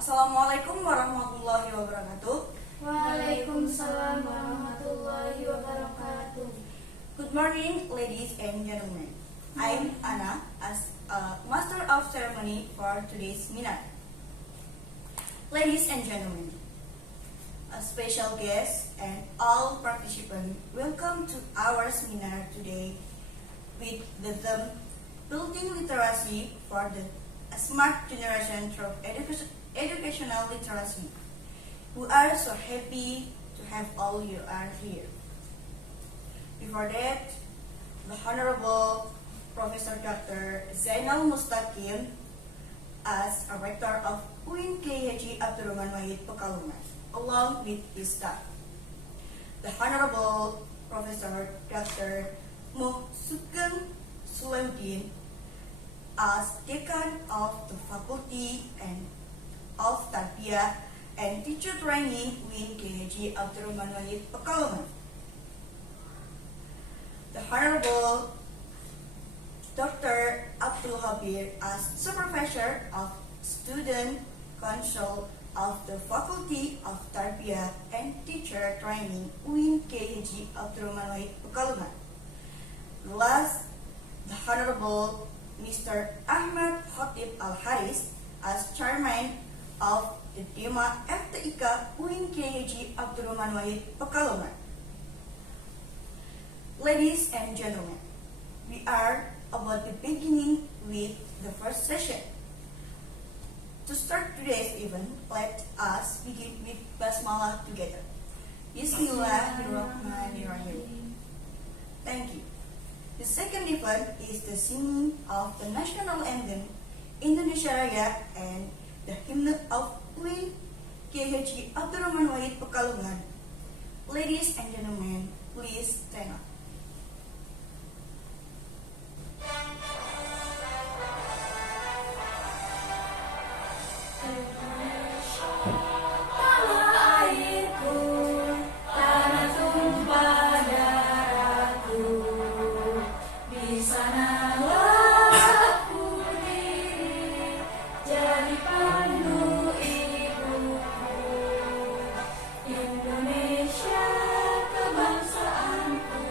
Assalamualaikum warahmatullahi wabarakatuh. Waalaikumsalam warahmatullahi wabarakatuh. Good morning, ladies and gentlemen. I'm Anna, as Master of Ceremony for today's seminar. Ladies and gentlemen, a special guest and all participants, welcome to our seminar today with the theme Building Literacy for the Smart Generation through Educational Literacy. We are so happy to have all you are here. Before that, the Honorable Professor Dr. Zainal Mustaqim, as a rector of UIN Kiai Haji Abdurrahman Wahid Pekalongan, along with his staff. The Honorable Professor Dr. Muh Sugeng Sulaiudin, as Dekan of the Faculty of Tarbiyah and Teacher Training UIN Kiai Haji Abdurrahman Wahid Pekalongan. The Honorable Dr. Abdul Habir, as Supervisor of Student Council of the Faculty of Tarbiyah and Teacher Training UIN Kiai Haji Abdurrahman Wahid Pekalongan. Last, the Honorable Mr. Ahmad Khotib Al-Haris, as Chairman of the Dema FTIK UIN Kiai Haji Abdurrahman Wahid Pekalongan. Ladies and gentlemen, we are about to beginning with the first session. To start today's event, let us begin with Basmalah together. Bismillahirrahmanirrahim. Thank you. The second event is the singing of the national anthem, Indonesia Raya, and the hymn of UIN Kiai Haji Abdurrahman Wahid Pekalongan. Ladies and gentlemen, please stand up. Indonesia kebangsaanku.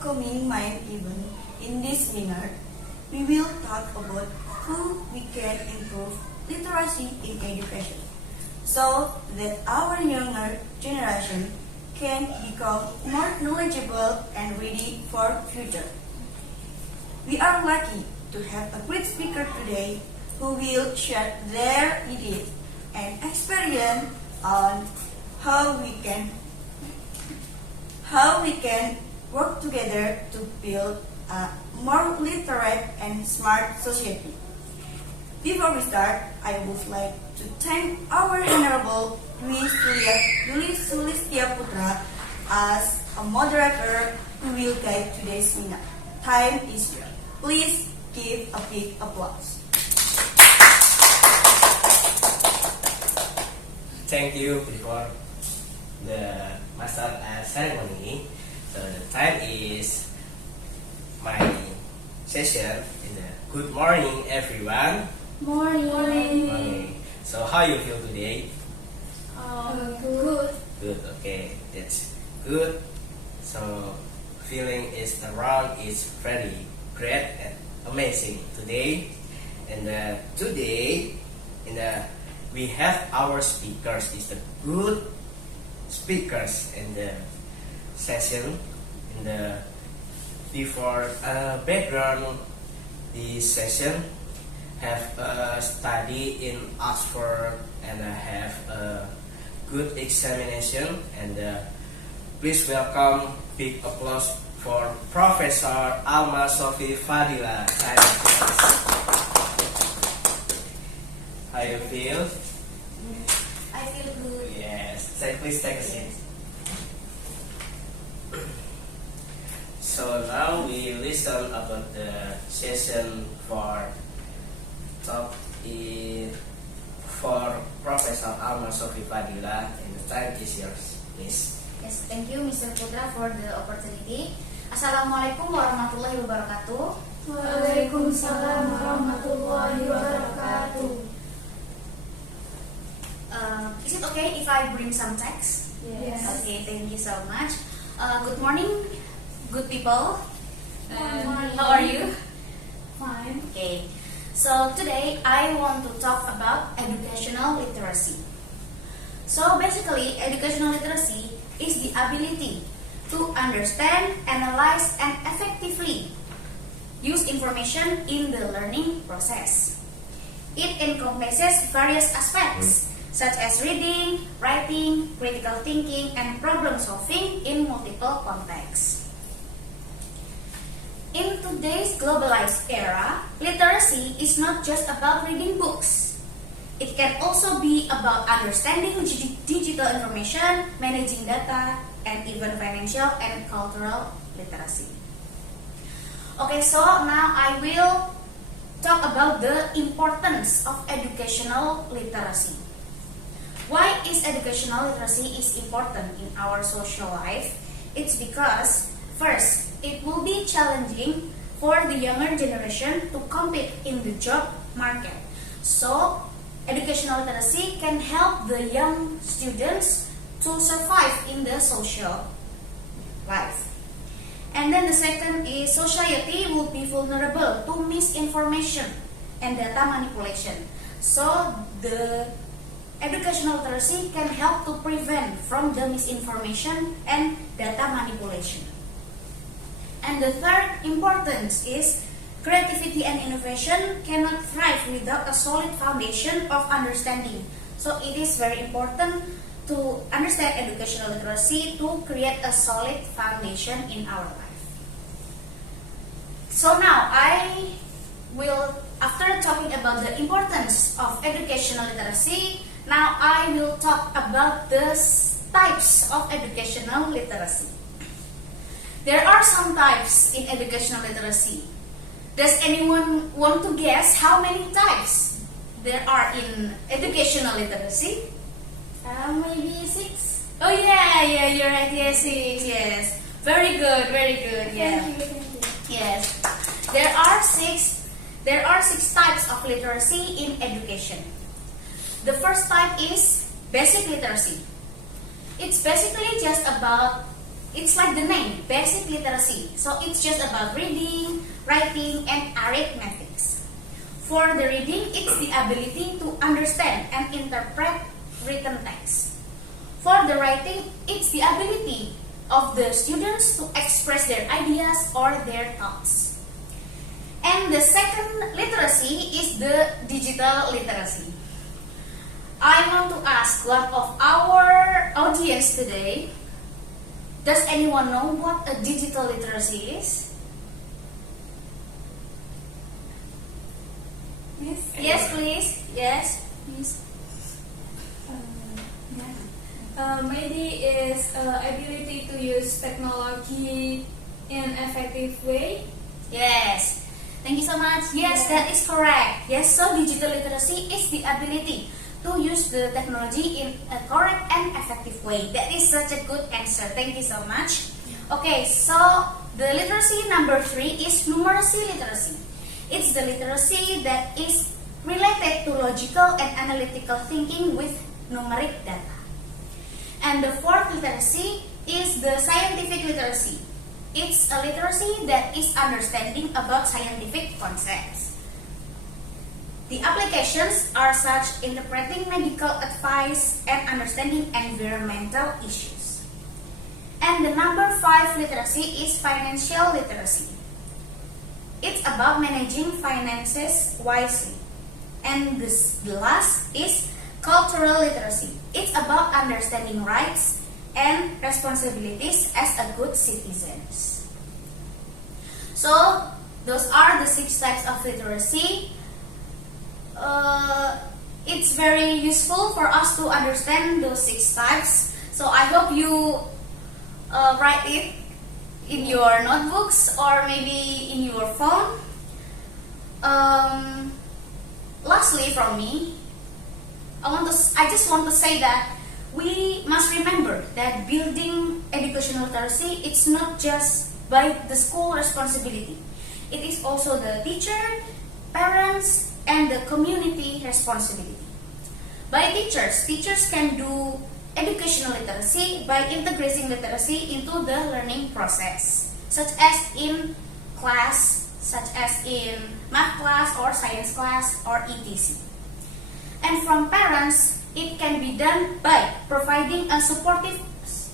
upcoming main event in this seminar, we will talk about how we can improve literacy in education so that our younger generation can become more knowledgeable and ready for future. We are lucky to have a great speaker today who will share their ideas and experience on how we can work together to build a more literate and smart society. Before we start, I would like to thank our Honorable Dwi Sulistya Putra as a moderator who will guide today's seminar. Time is yours. Please give a big applause. Thank you before the master ceremony. So the time is my session. Good morning, everyone. Morning. So how you feel today? Good. Good. Okay, that's good. So feeling is around is very great and amazing today. And today, we have our speakers. Is the good speakers in the session. In the before background, this session have a study in Oxford and have a good examination. And please welcome big applause for Professor Alma Sofi Fadila. How you feel? I feel good. Yes. Please take a seat. So now we listen about the session for Professor Alma Sofi Fadila, and the time is yours, please. Yes, thank you Mr. Putra for the opportunity. Assalamualaikum warahmatullahi wabarakatuh. Waalaikumsalam warahmatullahi wabarakatuh. Is it okay if I bring some text? Yes. Okay, thank you so much. Good morning, good people. Morning. How are you? Fine. Okay, so today I want to talk about educational literacy. So basically, educational literacy is the ability to understand, analyze, and effectively use information in the learning process. It encompasses various aspects such as reading, writing, critical thinking, and problem solving in multiple contexts. In today's globalized era, literacy is not just about reading books. It can also be about understanding digital information, managing data, and even financial and cultural literacy. Okay, so now I will talk about the importance of educational literacy. Why is educational literacy is important in our social life? It's because, first, it will be challenging for the younger generation to compete in the job market. So, educational literacy can help the young students to survive in the social life. And then the second is society will be vulnerable to misinformation and data manipulation. So, the educational literacy can help to prevent from the misinformation and data manipulation. And the third importance is creativity and innovation cannot thrive without a solid foundation of understanding. So it is very important to understand educational literacy to create a solid foundation in our life. So now I will, after talking about the importance of educational literacy, now I will talk about the types of educational literacy. There are some types in educational literacy. Does anyone want to guess how many types there are in educational literacy? Maybe 6. Oh yeah, you're right. Yes, 6. Yes, very good, yeah. Thank you. Yes, there are six types of literacy in education. The first type is basic literacy. It's basically just about It's like the name, basic literacy. So it's just about reading, writing, and arithmetics. For the reading, it's the ability to understand and interpret written text. For the writing, it's the ability of the students to express their ideas or their thoughts. And the second literacy is the digital literacy. I want to ask one of our audience today, does anyone know what a digital literacy is? Miss? Yes, please. Yes, please. Maybe is ability to use technology in effective way. Yes. Thank you so much. Yes, that is correct. Yes, so digital literacy is the ability to use the technology in a correct and effective way. That is such a good answer. Thank you so much. Okay, so the literacy number 3 is numeracy literacy. It's the literacy that is related to logical and analytical thinking with numeric data. And the fourth literacy is the scientific literacy. It's a literacy that is understanding about scientific concepts. The applications are such interpreting medical advice and understanding environmental issues. And the number 5 literacy is financial literacy. It's about managing finances wisely. And the last is cultural literacy. It's about understanding rights and responsibilities as a good citizens. So, those are the 6 types of literacy. It's very useful for us to understand those 6 types. So, I hope you write it in your notebooks or maybe in your phone. Lastly, from me, I just want to say that we must remember that building educational literacy, it's not just by the school responsibility. It is also the teacher, parents, and the community responsibility. By teachers can do educational literacy by integrating literacy into the learning process, such as in class, such as in math class or science class or etc. And from parents, it can be done by providing a supportive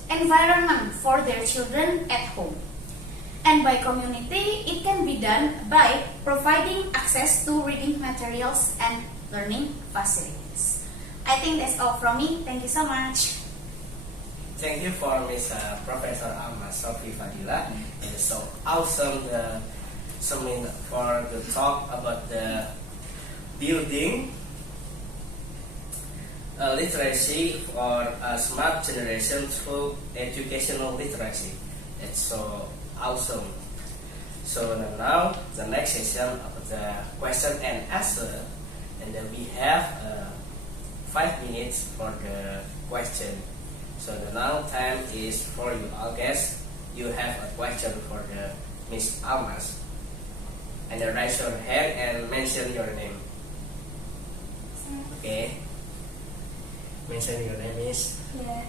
environment for their children at home. And by community, it can be done by providing access to reading materials and learning facilities. I think that's all from me. Thank you so much. Thank you for Miss Professor Ahmad Sofi Fadila. It is so awesome for the talk about the building literacy for a smart generation through educational literacy. It's so awesome. So now the next session of the question and answer, and then we have 5 minutes for the question. So the now time is for you all guys. You have a question for the Miss Almas, and then raise your hand and mention your name. Okay. Mention your name is. Yeah.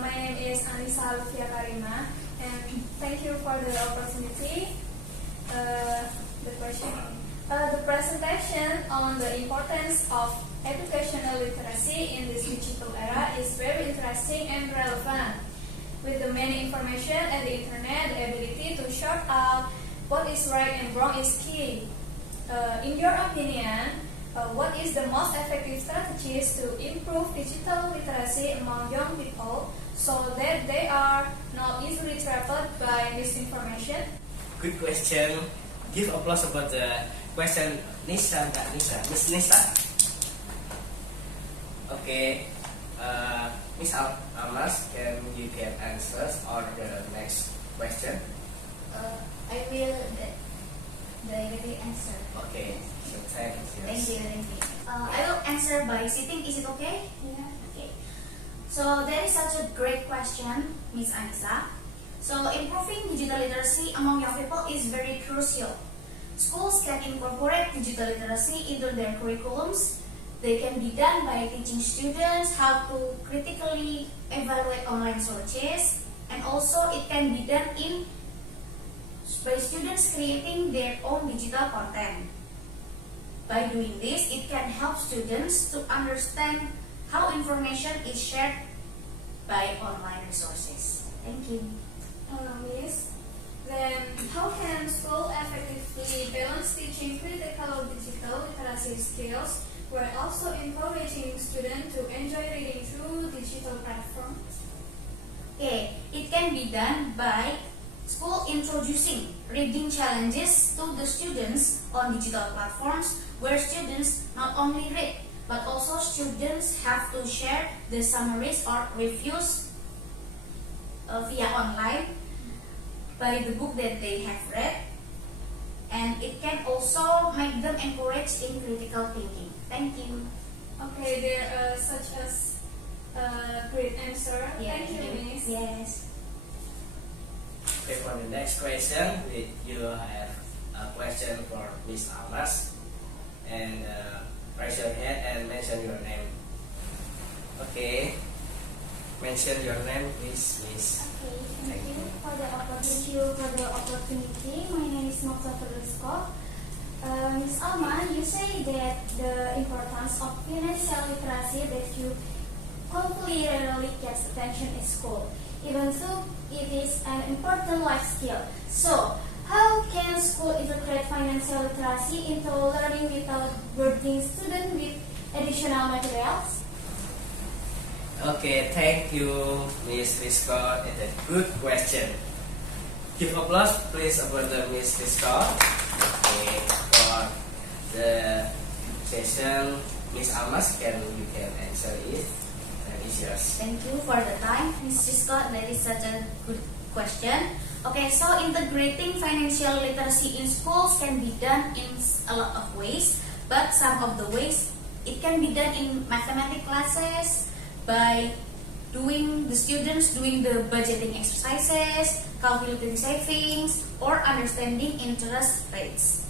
My name is Anissa Lufia Karima, and thank you for the opportunity. The question, the presentation on the importance of educational literacy in this digital era is very interesting and relevant. With the many information and the internet, the ability to sort out what is right and wrong is key. In your opinion, what is the most effective strategies to improve digital literacy among young people so that they are not easily trapped by misinformation? Good question. Give applause about the question. Miss Nisa. Okay. Miss Almas, you can answer or the next question? I will directly answer. Okay. So thank you. Thank you. I will answer by sitting. Is it okay? Yeah. Okay. So that is such a great question, Miss Anissa. So improving digital literacy among young people is very crucial. Schools can incorporate digital literacy into their curriculums. They can be done by teaching students how to critically evaluate online sources, And also it can be done by students creating their own digital content. By doing this, it can help students to understand how information is shared by online resources. Thank you. Miss, then how can school effectively balance teaching critical digital literacy skills while also encouraging students to enjoy reading through digital platforms? Okay, it can be done by school introducing reading challenges to the students on digital platforms where students not only read but also students have to share the summaries or reviews via online by the book that they have read, and it can also make them encouraged in critical thinking. Thank you. Okay, there are such as great answer. Thank you, Miss. Yes. Okay, for the next question, you have a question for Miss Almas, and raise your hand and mention your name. Okay, mention your name, please, Miss. Okay, Thank thank you you. for the opportunity. My name is Nokta Federico. Ms. Alma, you say that the importance of financial literacy that you completely rarely gets attention in school, even though it is an important life skill. So, how can school integrate financial literacy into learning without burdening students with additional materials? Okay, thank you, Miss Risco. It's a good question. Give applause, please, for the Miss Risco. Okay, for the session, Miss Almas, you can answer it. And it's yours. Thank you for the time, Mr. Scott. That is such a good question. Okay, so integrating financial literacy in schools can be done in a lot of ways, but some of the ways it can be done in mathematics classes by the students doing the budgeting exercises, calculating savings, or understanding interest rates.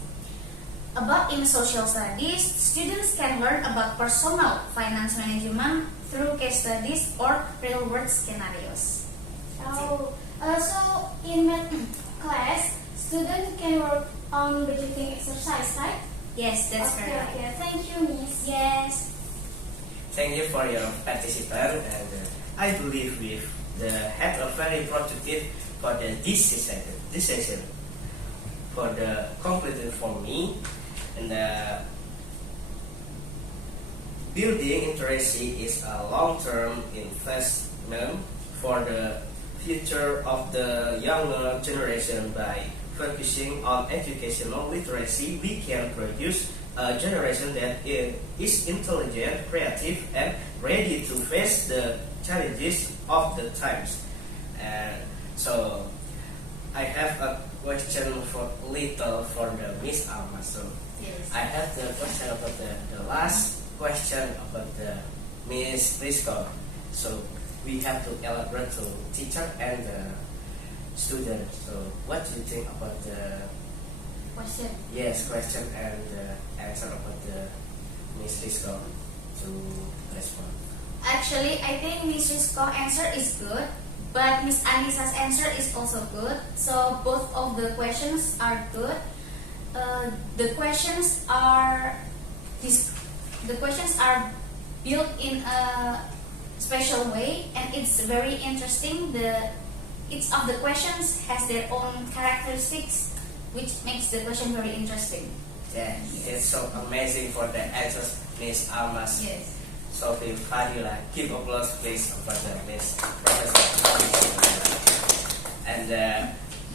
About in social studies, students can learn about personal finance management through case studies or real world scenarios. So in math class, students can work on budgeting exercise, right? Yes, that's Okay, correct. okay. Thank you, Miss. Yes. Thank you for your participation, and I believe we had a very productive for this session. For the completion for me, and building literacy is a long-term investment for the future of the younger generation. By focusing on educational literacy, we can produce a generation that is intelligent, creative, and ready to face the challenges of the times. And so, I have a question for the Miss Alma. So, Yes. I have the question about the last question about the Miss Risco. So, we have to elaborate to teacher and the student. So, what do you think about the Question. question and answer about the Miss Risco to respond? Actually, I think Miss Rizko's answer is good, but Miss Anisa's answer is also good. So both of the questions are good. The questions are built in a special way, and it's very interesting. Each of the questions has their own characteristics, which makes the question very interesting. Yeah, it's so amazing for the answers, Miss Almas. Yes. Sophie Fadila. Give applause, please, for the Miss Professor. And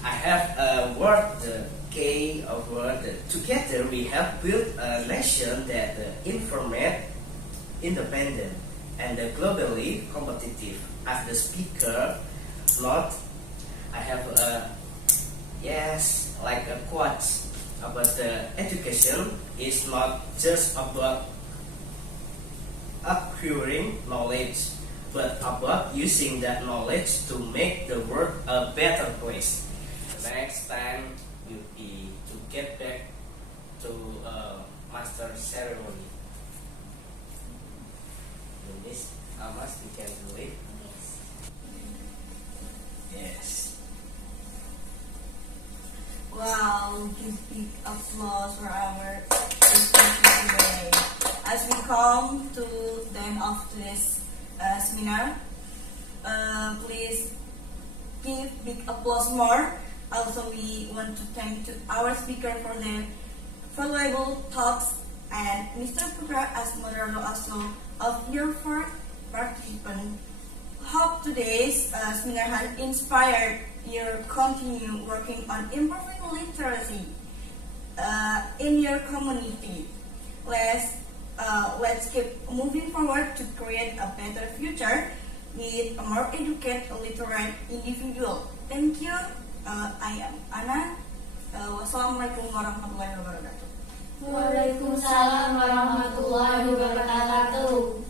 I have a word, the K of word. Together we have built a nation that informate, independent, and globally competitive. As the speaker note, I have like a quote about the education is not just about acquiring knowledge, but about using that knowledge to make the world a better place. Next time will be to get back to master ceremony. Miss Almas, you can do it. Yes. now give big applause for our speaker today. As we come to the end of today's seminar, please give big applause more. Also, we want to thank to our speaker for their valuable talks and Mr. Putra as moderator also of your participant. Hope today's seminar has inspired you continue working on improving literacy in your community. Let's keep moving forward to create a better future with a more educated, literate individual. Thank you. I am Ana. Wassalamualaikum warahmatullahi wabarakatuh. Waalaikumsalam warahmatullahi wabarakatuh.